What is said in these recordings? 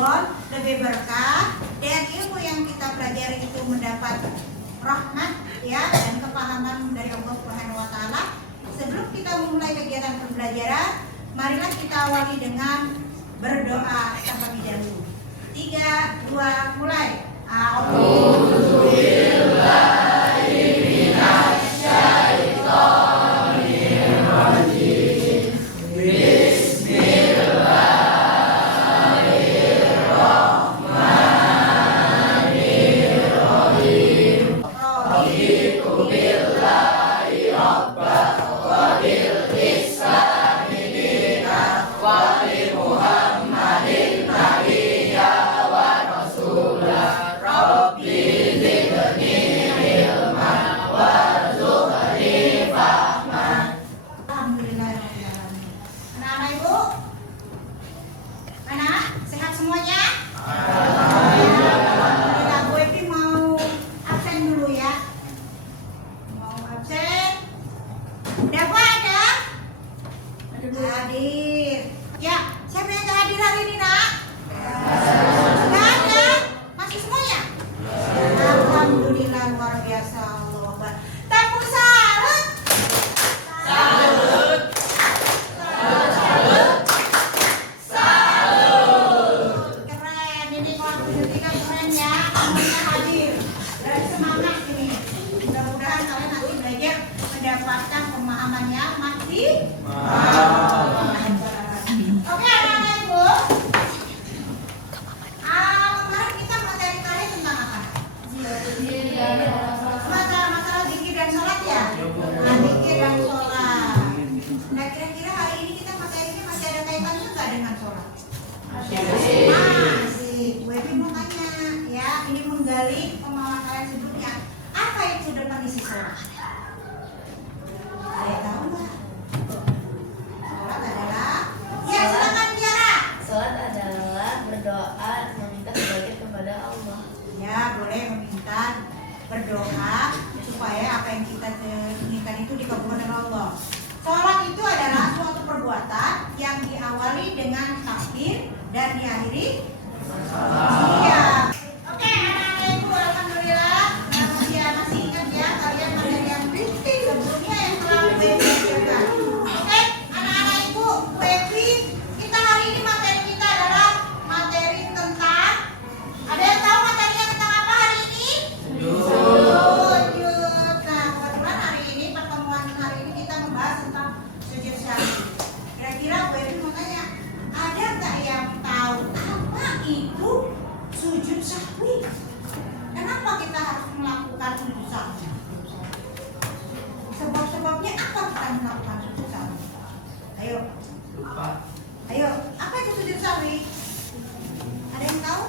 afdol, lebih berkah, dan ilmu yang kita pelajari itu mendapat rahmat ya dan kepahaman dari Allah Subhanahu wa taala. Sebelum kita memulai kegiatan pembelajaran, marilah kita awali dengan berdoa terlebih dahulu. 3, 2, mulai. Hadir. Ya, siapa yang gak hadir hari ini, Nak? Gak ada? Masih semuanya? Alhamdulillah, luar biasa. Allah Akbar. Tepuk salut. Salut. Salut. Salut. Keren, ini kelompok 3 keren ya. Semuanya hadir. Dan semangat ini. Mudah-mudahan kalian nanti belajar mendapatkan pemahaman yang maksimal. Oke, anak-anak Ibu. Kemarin kita materi terakhir tentang apa? Masalah zikir dan sholat ya? Zikir dan sholat. Nah, kira-kira hari ini kita materinya masih ada kaitannya nggak dengan sholat? Masih. Bu Evi mau tanya ya, ini menggali pemahaman kalian sebelumnya. Apa itu definisi sholat? Ada yang tahu nggak? Sholat adalah, ya silakan Tiara. Sholat adalah berdoa meminta kebaikan kepada Allah. Ya boleh meminta berdoa supaya apa yang kita inginkan itu dikabulkan oleh Allah. Sholat itu adalah suatu perbuatan yang diawali dengan takbir dan diakhiri iya. Oke, anak-anak Ibu, alhamdulillah. Ya, masih ingat ya kalian materi yang sebelumnya yang telah Bu Evi ajarkan. Oke, anak-anak Ibu, Bu Evi, kita hari ini materi kita adalah materi tentang, ada yang tahu materinya tentang apa hari ini? Sujud. Nah, kebetulan hari ini pertemuan hari ini kita membahas tentang sujud syahwi. Kira-kira Bu Evi mau tanya, ada nggak yang tahu apa itu sujud syahwi? Kenapa kita harus melakukan sujud syahwi? Sebab-sebabnya apa kita melakukan sujud syahwi? Ayo. Ayo, apa itu sujud syahwi? Ada yang tahu?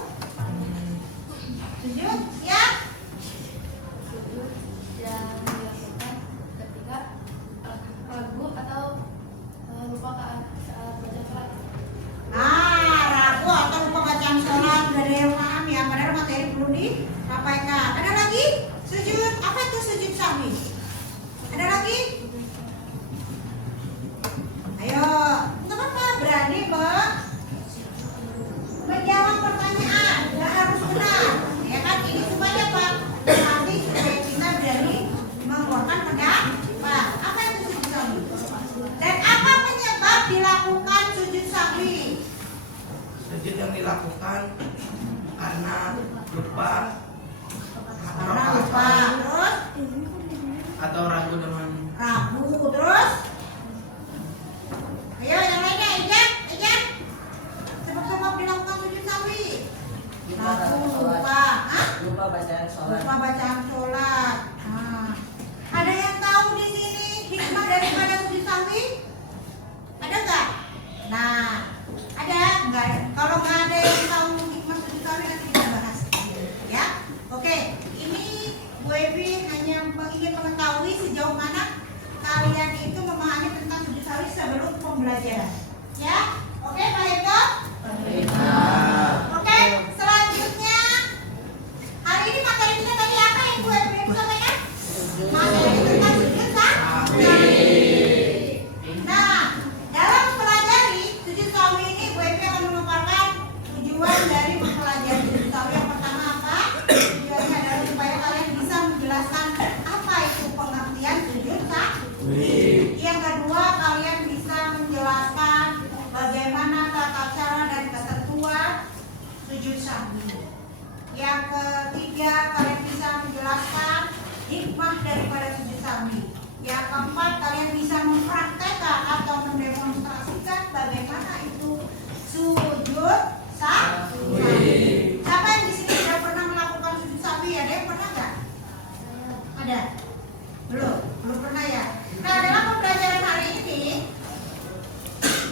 Sujud? Ya? Sujud yang dilakukan ketika ragu atau lupa saat baca sholat. Nah, ragu atau lupa bacaan sholat, udah ada yang paham ya? Padahal materi perlu disampaikan. Ada lagi? Sujud, apa itu sujud syahwi? Ada lagi? Ayo, nggak apa-apa, berani menjawab pertanyaan, nggak harus benar, ya kan? Ini supaya apa? Nanti supaya kita berani mengeluarkan pendapat. Apa itu sujud syahwi? Dan apa penyebab dilakukan sujud syahwi? Sujud yang dilakukan karena lupa Terus atau ragu dengan ragu, terus ayo yang lainnya, Ejan sebab-sebab dilakukan sujud syahwi. Ragu, lupa, Lupa bacaan sholat. lupa bacaan sholat. Ada yang tahu di sini hikmah daripada sujud syahwi? Ada nggak? Nah, ada nggak? Kalau nggak ada yang tahu hikmah sujud syahwi, nanti kita bahas ya. Oke, ini Bu Evi hanya ingin mengetahui sejauh mana kalian itu memahami tentang sujud syahwi sebelum pembelajaran ya. Oke, Pak Eko? Oke, selanjutnya hari ini materi kita tadi apa yang Bu Evi sampaikan? Materi tentang sujud syahwi. Nah, dalam mempelajari sujud syahwi ini Bu Evi akan memaparkan tujuan dari Yang kedua, kalian bisa menjelaskan bagaimana tata cara dan ketentuan sujud sahwi. Yang ketiga, kalian bisa menjelaskan hikmah daripada sujud sahwi. Yang keempat, kalian bisa mempraktekkan atau mendemonstrasikan bagaimana itu sujud sahwi. Siapa yang di sini sudah pernah melakukan sujud sahwi? Ada yang pernah nggak? Ada? Belum pernah ya. Nah, dalam pembelajaran hari ini,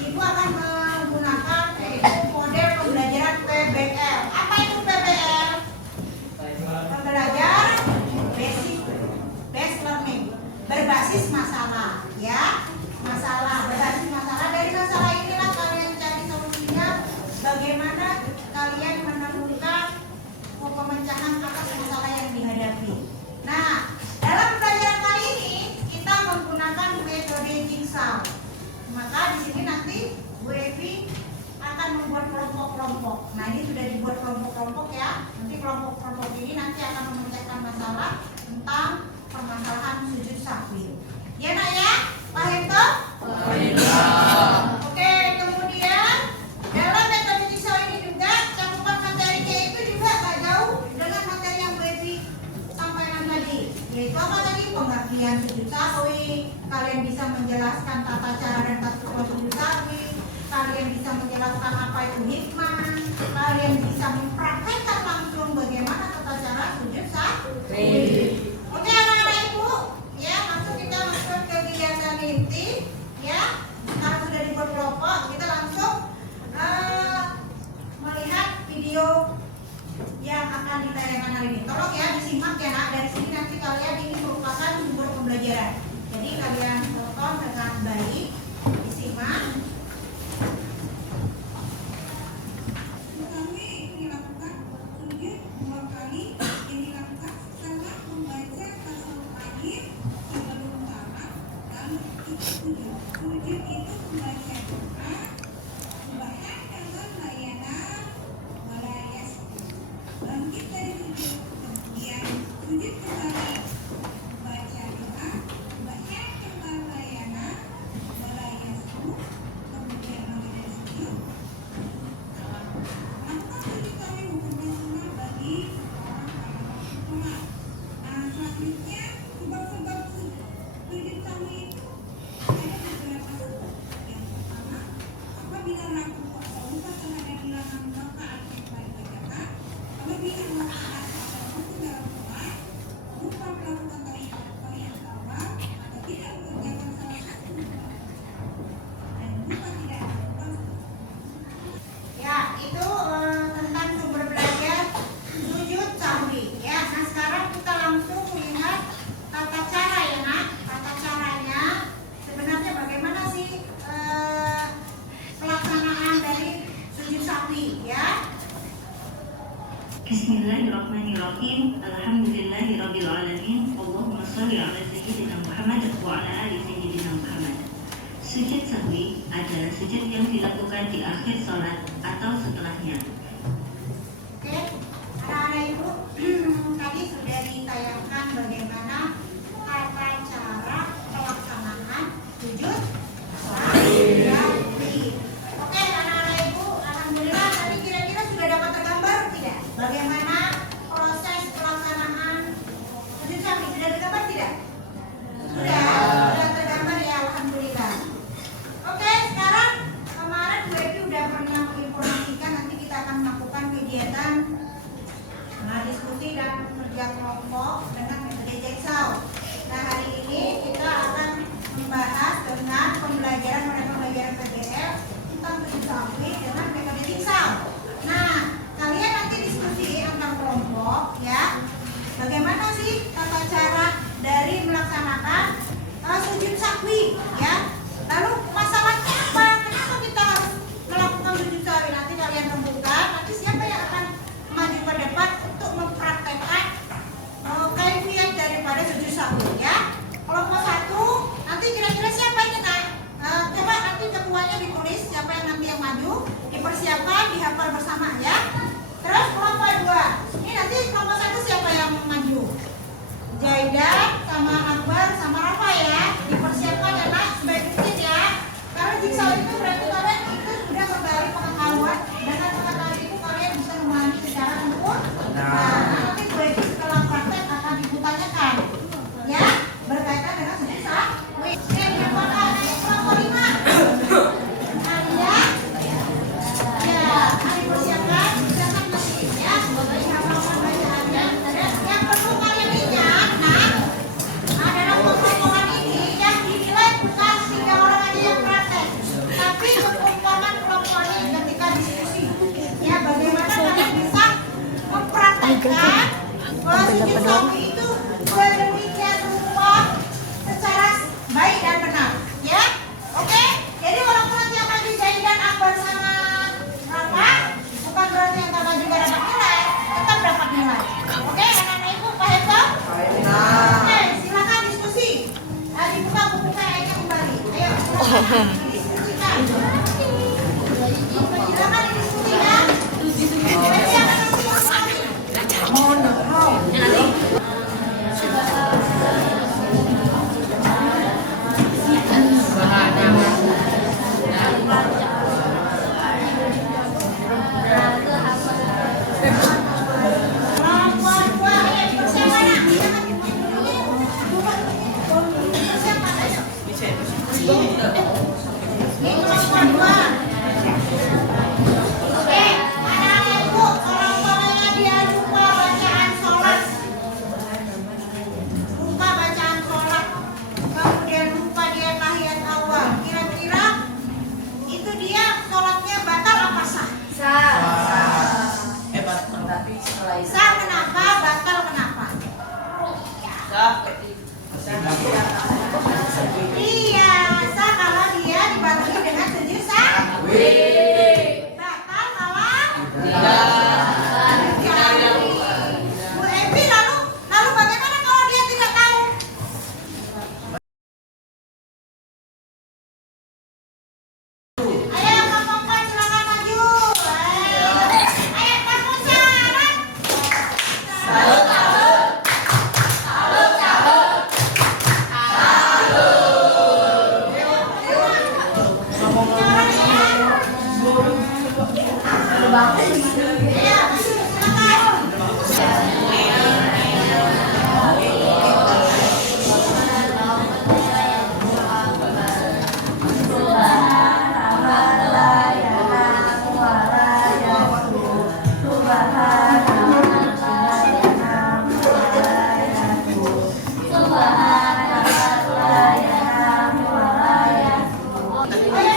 Ibu akan menggunakan model pembelajaran PBL. Apa itu PBL? Pembelajaran based learning, berbasis masalah, ya. Berbasis masalah. Dari masalah inilah kalian cari solusinya. Bagaimana kalian menemukan pemecahan atas masalah yang dihadapi. Nah, dalam pembelajaran kali ini kita menggunakan metode jigsaw. Maka di sini nanti Bu Evi akan membuat kelompok-kelompok. Nah, ini sudah dibuat kelompok-kelompok ya. Nanti kelompok-kelompok ini nanti akan memecahkan masalah tentang permasalahan sujud sahwi. Ya nak ya, Pak Hento? Oke, kemudian dalam metode jigsaw ini juga cakupan materinya itu juga gak jauh dengan materi yang Bu Evi sampaikan tadi. Yaitu apa tadi? Pengertian sujud sahwi. Kalian bisa menjelaskan tata cara dan ketentuan sujud sahwi. Kalian bisa menjelaskan apa itu hikmah. Kalian bisa mempraktekkan langsung bagaimana tata cara sujud sahwi. Oke anak-anak ibu, ya langsung kita masuk ke kegiatan inti, ya. Karena sudah dibuat kelompok, kita langsung melihat video yang akan ditayangkan hari ini. Tolong ya disimak ya nak. Dari sini nanti kalian ini merupakan sumber pembelajaran. Jadi kalian tonton dengan baik, disimak. Bismillahirrahmanirrahim. Alhamdulillahirrabbilalamin. Allahumma sholli ala sayyidina Muhammad wa ala ali sayyidina Muhammad. Sujud sahwi adalah sujud yang dilakukan di akhir sholat atau setelahnya. Oke, anak-anak ibu, tadi sudah ditayangkan bagaimana tata cara pelaksanaan sujud sahwi. Oke, anak-anak ibu, alhamdulillah tadi kira-kira sudah dapat tergambar tidak? Bagaimana proses pelaksanaan sujud sahwi? Sudah tergambar tidak? Sudah tergambar ya, alhamdulillah. Oke, sekarang kemarin Bu Evi udah pernah menginformasikan nanti kita akan melakukan kegiatan diskusi dan kerja kelompok dengan metode jigsaw. Nah, hari ini kita akan membahas dengan pembelajaran PBL tentang sujud sahwi dengan metode jigsaw. Nah, kalian nanti diskusi antar kelompok ya. Bagaimana sih tata cara dari melaksanakan sujud sahwi ya? Lalu masalahnya apa? Kenapa kita harus melakukan sujud sahwi? Nanti kalian rembukan. Nanti siapa yang akan maju ke depan untuk mempraktekkan kaifiat daripada sujud sahwi ya? Kelompok 1, nanti kira-kira siapa ini nak? Coba nanti ketuanya ditulis siapa yang nanti yang maju, dipersiapkan, dihafal bersama ya. Terus kelompok 2, ini nanti kelompok 1 siapa yang maju? Jaida sama Akbar sama Rafa ya, dipersiapkan Silakan didiskusikan. Orang tua dua, persiapan nak. Persiapan ayo. Ini orang tua dua. Anak-anak ibu, orang tuanya dia lupa bacaan sholat. Lupa bacaan sholat. Kemudian lupa dia tahiyat awal. Kira-kira itu dia sholatnya batal apa sah? Hebat. Tapi setelah itu Sah kenapa? Batal kenapa? Iya, sah kalau dia dibarengi dengan sujud sahwi. Batal kalau Bu Evi, lalu bagaimana kalau dia tidak tahu? Ayo yang perempuan silakan maju. Ayo kamu syarat. Iya, silakan. Ayo,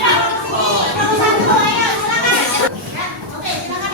nak, sini. Nomor satu, ayo, silakan. Ya, oke, silakan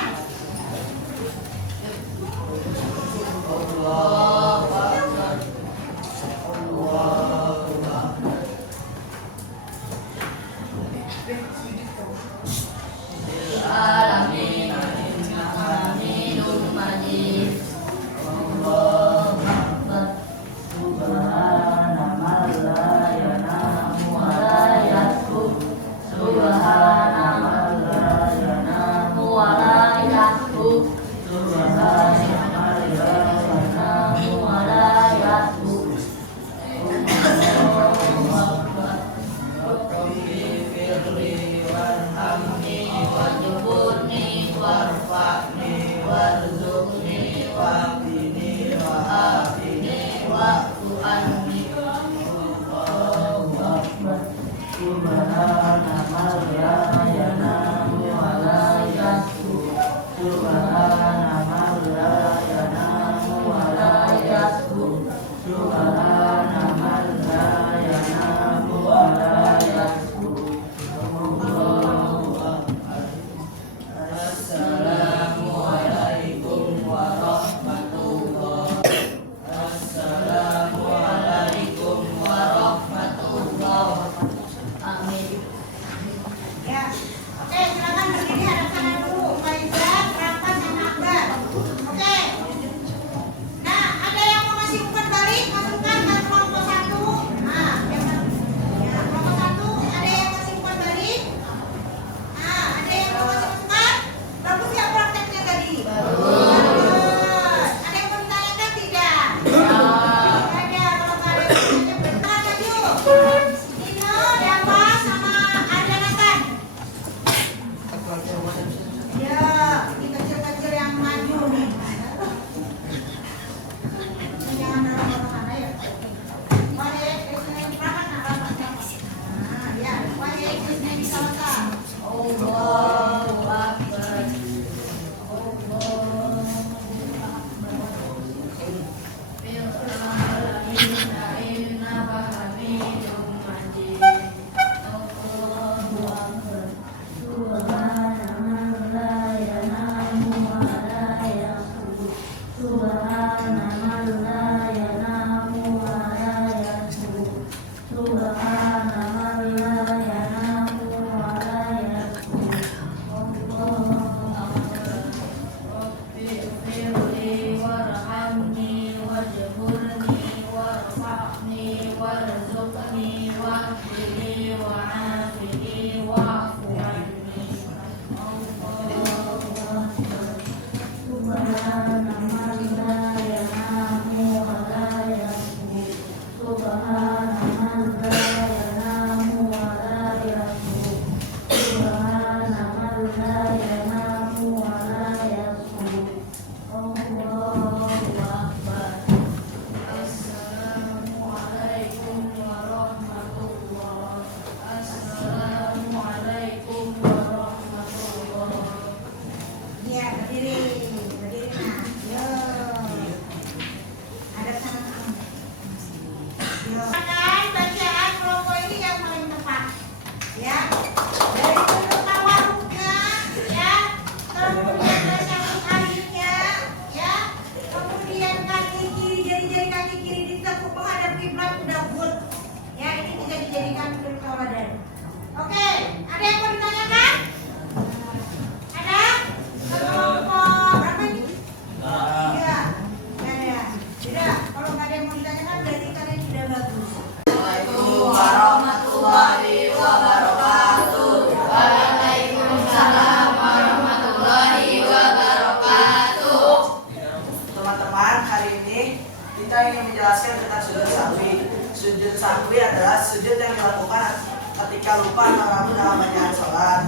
sujud yang dilakukan ketika lupa atau ragu dalam bacaan sholat.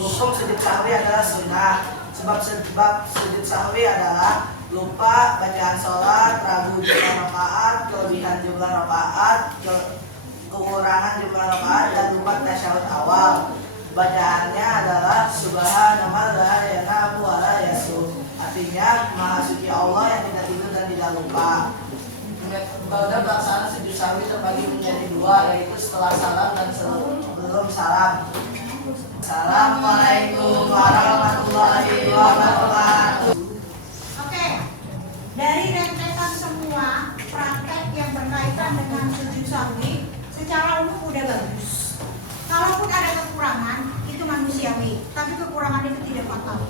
Hukum sujud sahwi adalah sunnah. Sebab sujud sahwi adalah lupa bacaan sholat, ragu jumlah rakaat, kelebihan jumlah rakaat, kekurangan jumlah rakaat, dan lupa tasyahud awal. Bacaannya adalah Subhanallah la yanamu wa la yasum. Artinya Maha Suci Allah yang tidak tidur dan tidak lupa. Metode pelaksanaan sujud sahwi terbagi menjadi dua, yaitu setelah salam dan sebelum salam. Assalamualaikum warahmatullahi wabarakatuh. Oke, dari rentetan semua praktek yang berkaitan dengan sujud sahwi secara umum udah bagus. Kalaupun ada kekurangan itu manusiawi, tapi kekurangan itu tidak fatal.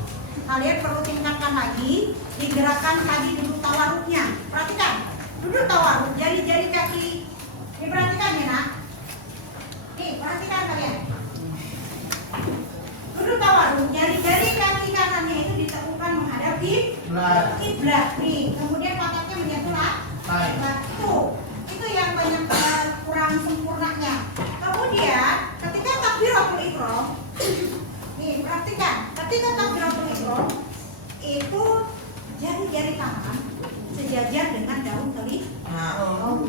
Kalian perlu tingkatkan lagi di gerakan tadi duduk tawaruknya. Perhatikan, duduk tawaruk, jari-jari kaki. Diperhatikan ya nak. Nih, perhatikan kalian. Duduk tawaruk, jari-jari kaki kanannya itu diteguhkan menghadap kiblat. Nih, kemudian pantatnya menyentuh langit. Itu yang banyak kurang sempurnanya. Kemudian ketika takbiratul ihram, nih perhatikan, ketika takbiratul ihram itu jari-jari tangan sejajar dengan daun telinga. Allahu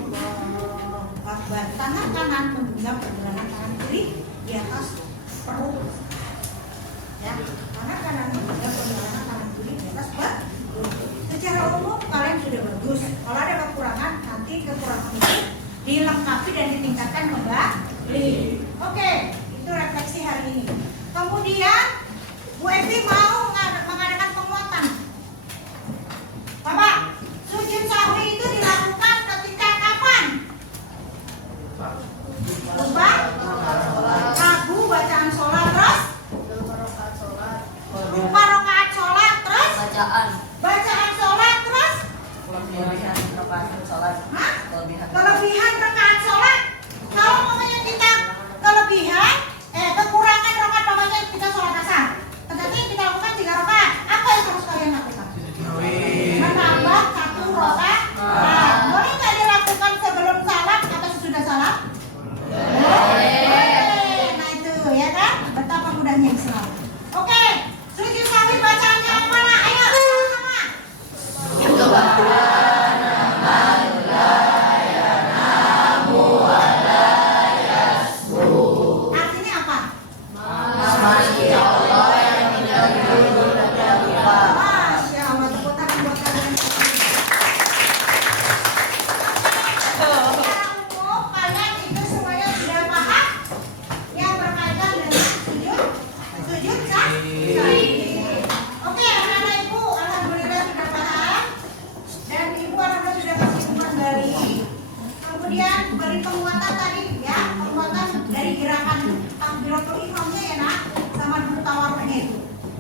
Akbar. Tangan kanan menggenggam pergelangan tangan kiri di atas perut. Ya, tangan kanan menggenggam pergelangan tangan kiri di atas perut. Secara umum kalian sudah bagus. Kalau ada kekurangan, nanti kekurangan itu dilengkapi dan ditingkatkan kembali. Oke, itu refleksi hari ini. Kemudian Bu Evi mau mengadakan penguatan. Bapak, sujud sahwi itu dilakukan ketika kapan? Lupa? Ragu bacaan sholat terus? Lupa rakaat sholat terus? Bacaan sholat terus? Kelebihan rakaat sholat. Hah? Kelebihan. Kelebihan rakaat sholat. Kalau mamanya kita kelebihan, kekurangan rakaat mamanya kita sholat asar. Tetapi kita lakukan 3 rakaat. Apa yang harus kalian lakukan? Menambah 1 rakaat. Boleh nggak dilakukan sebelum salam atau sesudah salam? Boleh. Nah itu ya kan? Betapa mudahnya Islam. Oke, sujud sahwi bacaannya apa lah? Ayo sama-sama. Artinya apa? Masya Allah, tepuk tangan buat kalian. Secara umum, kalian itu semuanya sudah paham yang berkaitan dengan sujud sahwi. Oke, anak-anak ibu, alhamdulillah sudah paham. Dan ibu alhamdulillah sudah kasih kembali. Kemudian beri penguatan tadi ya, penguatan dari gerakan takbiratul ihramnya ya nak, sama duduk tawaruknya itu.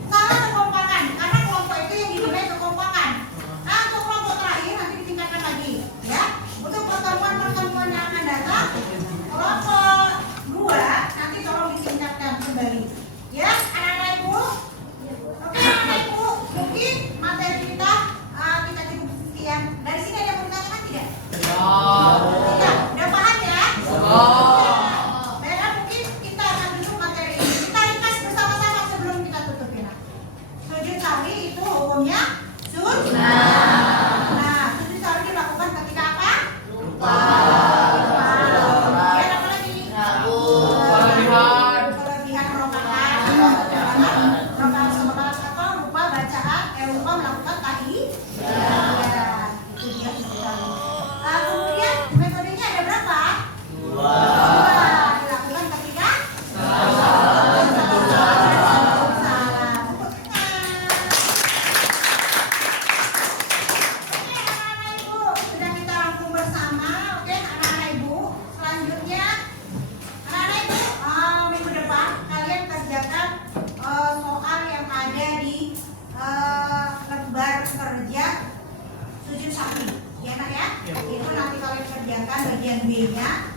Sama kekompakan, karena kelompok itu yang dinilai kekompakan. Nah untuk kelompok terakhir nanti ditingkatkan lagi ya. Untuk pertemuan-pertemuan yang akan datang, kelompok 2 nanti tolong ditingkatkan kembali. Ya, anak-anak ibu. Oke, anak-anak ibu, mungkin materi kita cukup sekian. Dari sini ada yang mau ditanyakan tidak? Tidak, udah paham ya? Baiklah, mungkin kita akan tutup materi ini. Kita ringkas bersama-sama sebelum kita tutup ya. Sujud sahwi itu hukumnya sunnah. Nah, sujud sahwi dilakukan ketika apa? Lupa. Kemudian apa lagi? Kelebihan rakaat. Rakaat sholat atau lupa bacaan, lupa melakukan tahiyat. Itu dia sujud sahwi. Kemudian metodenya ada berapa? 2. Dilakukan ketika salam. Oke, anak-anak ibu, sudah kita rangkum bersama. Oke, anak-anak ibu, selanjutnya anak-anak ibu, minggu depan kalian kerjakan soal yang ada di lembar kerja sujud sahwi. Ya nak ya? Itu nanti kalian kerjakan bagian B-nya.